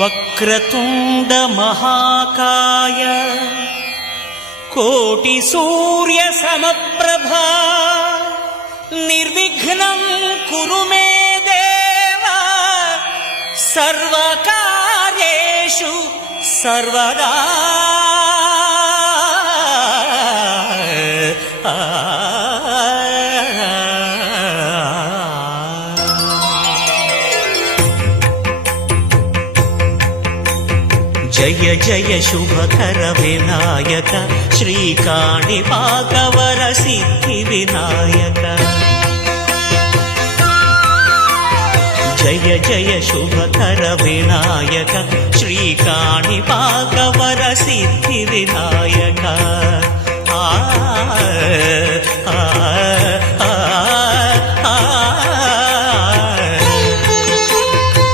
వక్రతుండ మహాకాయ కోటి సూర్య సమప్రభా నిర్విఘ్నం కురు మే దేవ సర్వకార్యేషు సర్వదా. జయ జయ శుభకర వినాయక శ్రీకాణిపాకవర సిద్ధి వినాయక. జయ జయ శుభకర వినాయక శ్రీకాణిపాకవర సిద్ధి వినాయక.